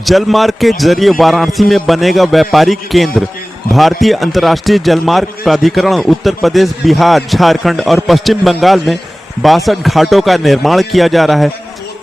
जलमार्ग के जरिए वाराणसी में बनेगा व्यापारिक केंद्र। भारतीय अंतर्राष्ट्रीय जलमार्ग प्राधिकरण उत्तर प्रदेश, बिहार, झारखंड और पश्चिम बंगाल में 62 घाटों का निर्माण किया जा रहा है।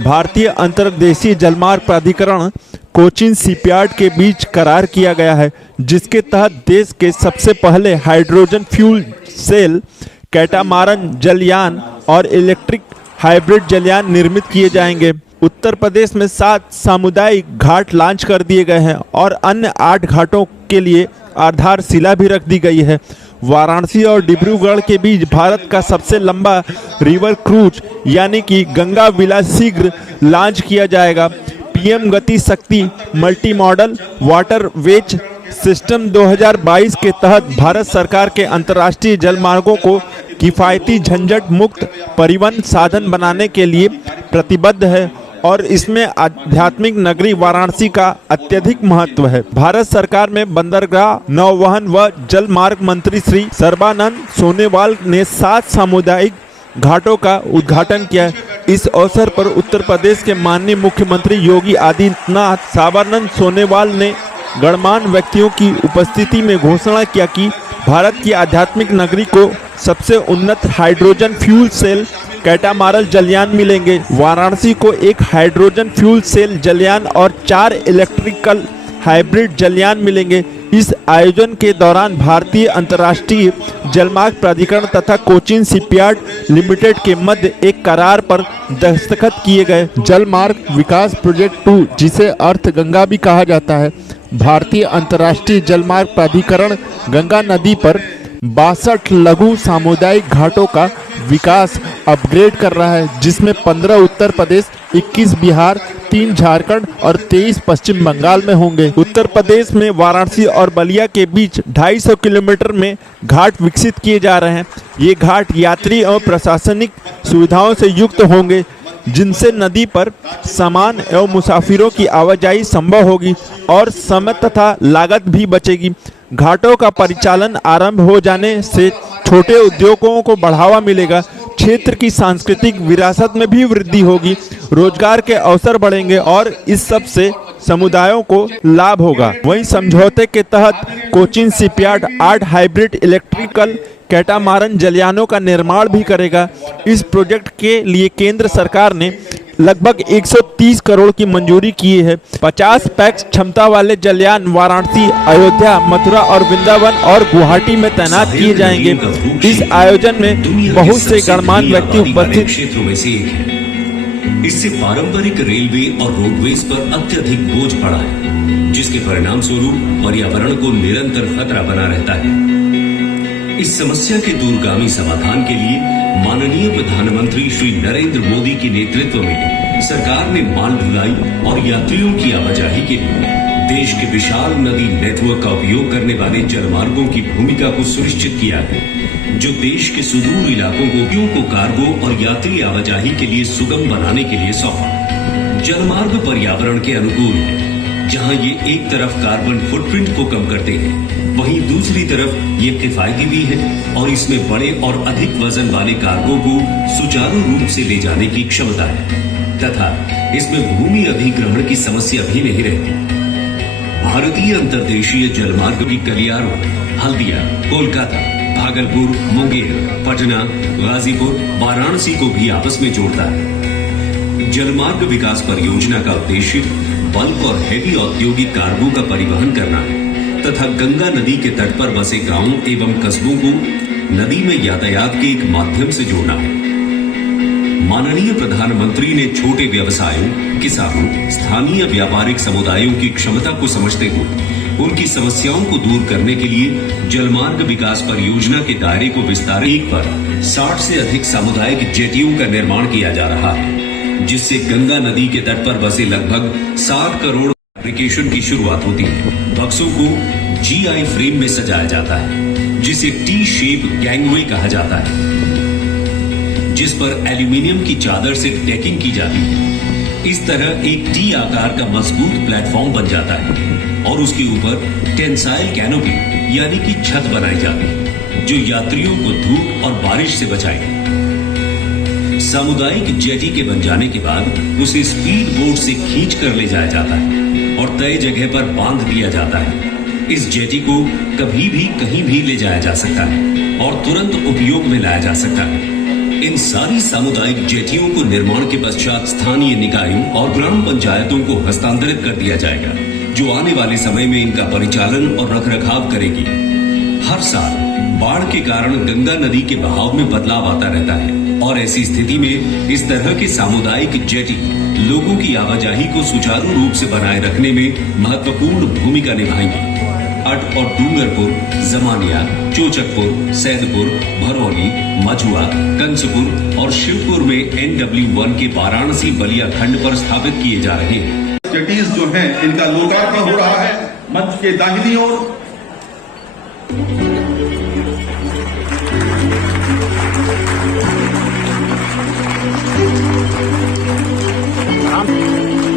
भारतीय अंतर्देशीय जलमार्ग प्राधिकरण कोचीन शिपयार्ड के बीच करार किया गया है, जिसके तहत देश के सबसे पहले हाइड्रोजन फ्यूल सेल कैटामारन जलयान और इलेक्ट्रिक हाइब्रिड जलयान निर्मित किए जाएंगे। उत्तर प्रदेश में 7 सामुदायिक घाट लॉन्च कर दिए गए हैं और अन्य 8 घाटों के लिए आधारशिला भी रख दी गई है। वाराणसी और डिब्रूगढ़ के बीच भारत का सबसे लंबा रिवर क्रूज यानी कि गंगा विलास शीघ्र लॉन्च किया जाएगा। पीएम गति शक्ति मल्टी मॉडल वाटरवेज सिस्टम 2022 के तहत भारत सरकार के अंतर्राष्ट्रीय जलमार्गों को किफ़ायती झंझट मुक्त परिवहन साधन बनाने के लिए प्रतिबद्ध है और इसमें आध्यात्मिक नगरी वाराणसी का अत्यधिक महत्व है। भारत सरकार में बंदरगाह, नौवहन व जल मार्ग मंत्री श्री सर्बानंद सोनोवाल ने 7 सामुदायिक घाटों का उद्घाटन किया। इस अवसर पर उत्तर प्रदेश के माननीय मुख्यमंत्री योगी आदित्यनाथ सर्बानंद सोनोवाल ने गणमान्य व्यक्तियों की उपस्थिति में घोषणा किया कि भारत की आध्यात्मिक नगरी को सबसे उन्नत हाइड्रोजन फ्यूल सेल कैटामारन जलयान मिलेंगे। वाराणसी को एक हाइड्रोजन फ्यूल सेल जलयान और 4 इलेक्ट्रिकल हाइब्रिड जलयान मिलेंगे। इस आयोजन के दौरान भारतीय अंतर्राष्ट्रीय जलमार्ग प्राधिकरण तथा कोचीन शिपयार्ड लिमिटेड के मध्य एक करार पर दस्तखत किए गए। जलमार्ग विकास प्रोजेक्ट 2, जिसे अर्थ गंगा भी कहा जाता है, भारतीय अंतर्राष्ट्रीय जलमार्ग प्राधिकरण गंगा नदी पर 62 लघु सामुदायिक घाटों का विकास अपग्रेड कर रहा है, जिसमें 15 उत्तर प्रदेश, 21 बिहार, 3 झारखंड और 23 पश्चिम बंगाल में होंगे। उत्तर प्रदेश में वाराणसी और बलिया के बीच 250 किलोमीटर में घाट विकसित किए जा रहे हैं। ये घाट यात्री और प्रशासनिक सुविधाओं से युक्त होंगे, जिनसे नदी पर सामान एवं मुसाफिरों की आवाजाही संभव होगी और समय तथा लागत भी बचेगी। घाटों का परिचालन आरंभ हो जाने से छोटे उद्योगों को बढ़ावा मिलेगा, क्षेत्र की सांस्कृतिक विरासत में भी वृद्धि होगी, रोजगार के अवसर बढ़ेंगे और इस सब से समुदायों को लाभ होगा। वहीं समझौते के तहत Cochin shipyard 8 hybrid electrical catamaran जलयानों का निर्माण भी करेगा। इस प्रोजेक्ट के लिए केंद्र सरकार ने लगभग 130 करोड़ की मंजूरी की है। 50 पैक्स क्षमता वाले जलयान वाराणसी, अयोध्या, मथुरा और वृंदावन और गुवाहाटी में तैनात किए जाएंगे। इस आयोजन में बहुत से गणमान्य व्यक्ति उपस्थित क्षेत्रों में से एक है। इससे पारंपरिक रेलवे और रोडवेज पर अत्यधिक बोझ पड़ा है, जिसके परिणाम स्वरूप पर्यावरण को निरंतर खतरा बना रहता है। इस समस्या के दूरगामी समाधान के लिए माननीय प्रधानमंत्री श्री नरेंद्र मोदी के नेतृत्व में सरकार ने माल ढुलाई और यात्रियों की आवाजाही के लिए देश के विशाल नदी नेटवर्क का उपयोग करने वाले जलमार्गों की भूमिका को सुनिश्चित किया है, जो देश के सुदूर इलाकों को कार्गो और यात्री आवाजाही के लिए सुगम बनाने के लिए सौंपा। जलमार्ग पर्यावरण के अनुकूल है, जहां ये एक तरफ कार्बन फुटप्रिंट को कम करते हैं, वहीं दूसरी तरफ ये किफायती भी है और इसमें बड़े और अधिक वजन वाले कार्गो को सुचारू रूप से ले जाने की क्षमता है तथा इसमें भूमि अधिग्रहण की समस्या भी नहीं रहती। भारतीय अंतर्देशीय जलमार्ग की गलियारों हल्दिया, कोलकाता, भागलपुर, मुंगेर, पटना, गाजीपुर, वाराणसी को भी आपस में जोड़ता है। जलमार्ग विकास परियोजना का उद्देश्य बल्क और हेवी औद्योगिक कार्गो का परिवहन करना है तथा गंगा नदी के तट पर बसे गांवों एवं कस्बों को नदी में यातायात के एक माध्यम से जोड़ना है। माननीय प्रधानमंत्री ने छोटे व्यवसायों, किसानों, स्थानीय व्यापारिक समुदायों की क्षमता को समझते हुए उनकी समस्याओं को दूर करने के लिए जलमार्ग विकास परियोजना के दायरे को विस्तारित पर 60 से अधिक सामुदायिक जेटियों का निर्माण किया जा रहा है, जिससे गंगा नदी के तट पर बसे लगभग 60 करोड़ एप्लीकेशन की शुरुआत होती है। बक्सों को GI फ्रेम में सजाया जाता है, जिसे टी शेप गैंगवे कहा जाता है, जिस पर एल्यूमिनियम की चादर से डेकिंग की जाती है। इस तरह एक टी आकार का मजबूत प्लेटफॉर्म बन जाता है और उसके ऊपर टेंसाइल कैनोपी यानी कि छत बनाई जाती है, जो यात्रियों को धूप और बारिश से बचाएगी। सामुदायिक जेटी के बन जाने के बाद उसे स्पीड बोट से खींच कर ले जाया जाता है और तय जगह पर बांध दिया जाता है। इस जेटी को कभी भी कहीं भी ले जाया जा सकता है और तुरंत उपयोग में लाया जा सकता है। इन सारी सामुदायिक जेटियों को निर्माण के पश्चात स्थानीय निकायों और ग्राम पंचायतों को हस्तांतरित कर दिया जाएगा, जो आने वाले समय में इनका परिचालन और रखरखाव करेगी। हर साल बाढ़ के कारण गंगा नदी के बहाव में बदलाव आता रहता है और ऐसी स्थिति में इस तरह के सामुदायिक जेटी लोगों की आवाजाही को सुचारू रूप से बनाए रखने में महत्वपूर्ण भूमिका निभाएंगी। अट और डूंगरपुर, जमानिया, चोचकपुर, सैदपुर, भरौली, मझुआ, कंसपुर और शिवपुर में NW1 के वाराणसी बलिया खंड पर स्थापित किए जा रहे हैं। जेटीज जो हैं इनका लोकार्पण हो रहा है मंच के दाहिनी ओर।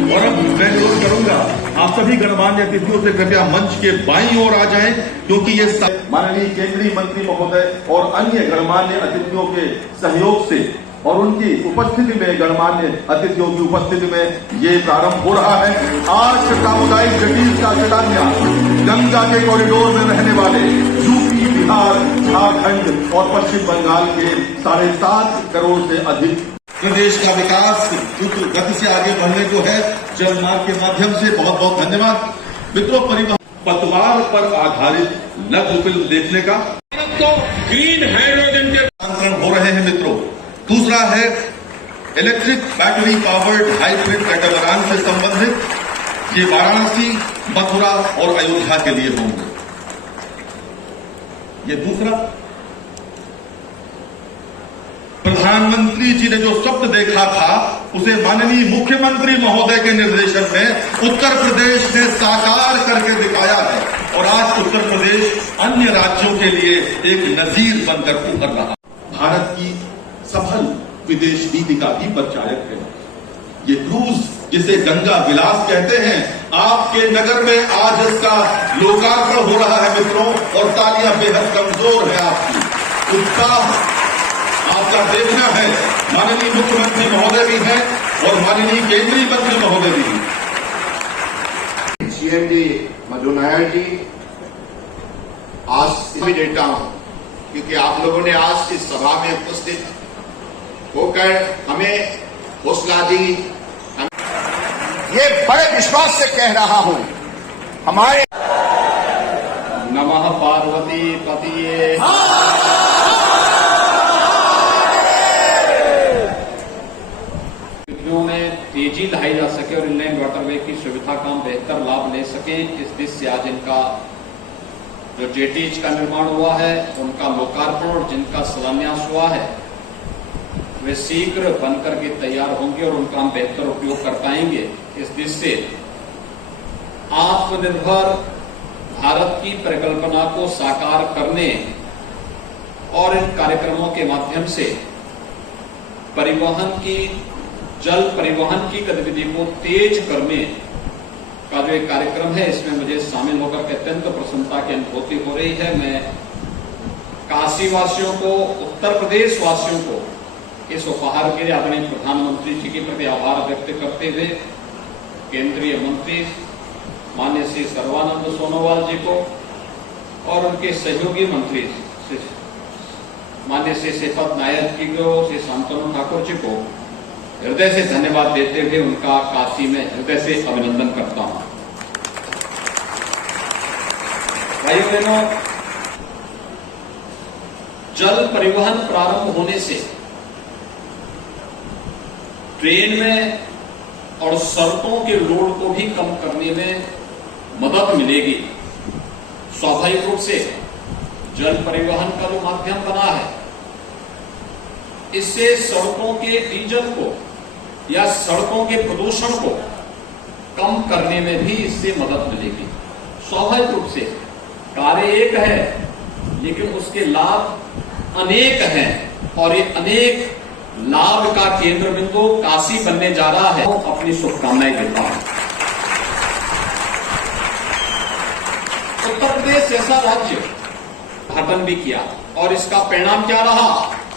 और अब मैं अनुरोध करूंगा आप सभी गणमान्य अतिथियों से कृपया मंच के बाईं ओर आ जाएं, क्योंकि ये माननीय केंद्रीय मंत्री महोदय और अन्य गणमान्य अतिथियों के सहयोग से और उनकी उपस्थिति में, गणमान्य अतिथियों की उपस्थिति में ये प्रारंभ हो रहा है। आज सामुदायिक जेटीज का शिलान्यास गंगा के कॉरिडोर में रहने वाले यूपी, बिहार, झारखंड और पश्चिम बंगाल के 7.5 करोड़ से अधिक प्रदेश का विकास द्रुत गति से आगे बढ़ने को है जलमार्ग के माध्यम से। बहुत बहुत धन्यवाद मित्रों। परिवहन पतवार पर आधारित लघु फिल्म देखने का तो ग्रीन हाइड्रोजन के नामकरण हो रहे हैं मित्रों। दूसरा है electric battery powered hybrid catamaran से संबंधित। ये वाराणसी, मथुरा और अयोध्या के लिए होंगे। ये दूसरा, प्रधानमंत्री जी ने जो स्वप्न देखा था उसे माननीय मुख्यमंत्री महोदय के निर्देशन में उत्तर प्रदेश ने साकार करके दिखाया है और आज उत्तर प्रदेश अन्य राज्यों के लिए एक नजीर बनकर उभर रहा। भारत की सफल विदेश नीति का भी परिचायक है ये क्रूज, जिसे गंगा विलास कहते हैं। आपके नगर में आज इसका लोकार्पण हो रहा है मित्रों, और तालियां बेहद कमजोर है आपकी। उत्साह आपका देखना है। माननीय मुख्यमंत्री महोदय भी हैं और माननीय केंद्रीय मंत्री महोदय भी हैं। CMD मधु नायर जी, आज भी देता हूं क्योंकि आप लोगों ने आज इस सभा में उपस्थित होकर हमें हौसला दी। ये बड़े विश्वास से कह रहा हूं, हमारे नमः पार्वती पतिये में तेजी लाई जा सके और इनलैंड वाटरवे की सुविधा का हम बेहतर लाभ ले सके, इस दृष्टि से आज इनका जो जेटीज का निर्माण हुआ है उनका लोकार्पण और जिनका शिलान्यास हुआ है वे शीघ्र बनकर के तैयार होंगे और उनका हम बेहतर उपयोग कर पाएंगे। इस दृष्टि से आत्मनिर्भर भारत की परिकल्पना को साकार करने और इन कार्यक्रमों के माध्यम से परिवहन की, जल परिवहन की गतिविधि को तेज करने का जो एक कार्यक्रम है, इसमें मुझे शामिल होकर के अत्यंत प्रसन्नता की अनुभूति हो रही है। मैं काशी वासियों को, उत्तर प्रदेश वासियों को इस उपहार के लिए आदरणीय प्रधानमंत्री जी के प्रति आभार व्यक्त करते हुए केंद्रीय मंत्री माननीय श्री सर्बानंद सोनोवाल जी को और उनके सहयोगी मंत्री माननीय श्री श्रीपद नायक जी को, श्री शांतनु ठाकुर जी को हृदय से धन्यवाद देते हुए उनका काशी में हृदय से अभिनंदन करता हूं। भाइयों बहनों, जल परिवहन प्रारंभ होने से ट्रेन में और सड़कों के लोड को भी कम करने में मदद मिलेगी। स्वाभाविक रूप से जल परिवहन का जो माध्यम बना है, इससे सड़कों के डीजल को या सड़कों के प्रदूषण को कम करने में भी इससे मदद मिलेगी। स्वाभाविक रूप से कार्य एक है, लेकिन उसके लाभ अनेक हैं और ये अनेक लाभ का केंद्र बिंदु काशी बनने जा रहा है। अपनी शुभकामनाएं देता हूं। उत्तर प्रदेश जैसा राज्य उद्घाटन भी किया और इसका परिणाम क्या रहा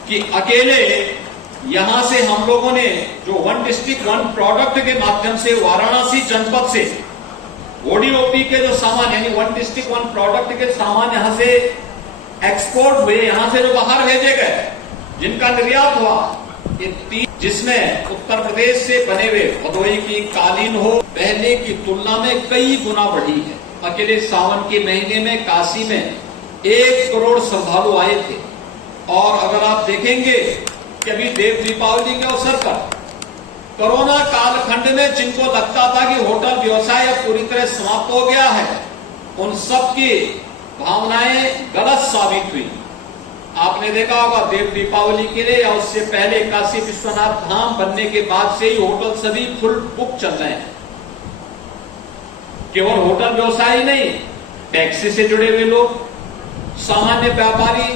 कि अकेले यहां से हम लोगों ने जो वन डिस्ट्रिक्ट वन प्रोडक्ट के माध्यम से वाराणसी जनपद से ओडीओपी के जो सामान यानी वन डिस्ट्रिक्ट वन प्रोडक्ट के सामान यहां से एक्सपोर्ट हुए, यहां से जो बाहर भेजे गए, जिनका निर्यात हुआ, ये जिसमें उत्तर प्रदेश से बने हुए भदोही की कालीन हो पहले की तुलना में कई गुना बढ़ी है। अकेले सावन के महीने में काशी में 1 करोड़ श्रद्धालु आए थे। और अगर आप देखेंगे कि अभी देव दीपावली के अवसर पर कोरोना कालखंड में जिनको लगता था कि होटल व्यवसाय पूरी तरह समाप्त हो गया है, उन सब की भावनाएं गलत साबित हुई। आपने देखा होगा देव दीपावली के लिए या उससे पहले काशी विश्वनाथ धाम बनने के बाद से ही होटल सभी फुल बुक चल रहे हैं। केवल होटल व्यवसाय ही नहीं, टैक्सी से जुड़े हुए लोग, सामान्य व्यापारी।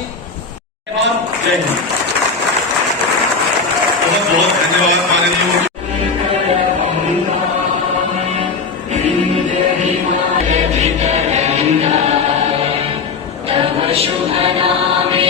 जय हिंद। बहुत बहुत धन्यवाद माननीय मोदी। शुभ नामे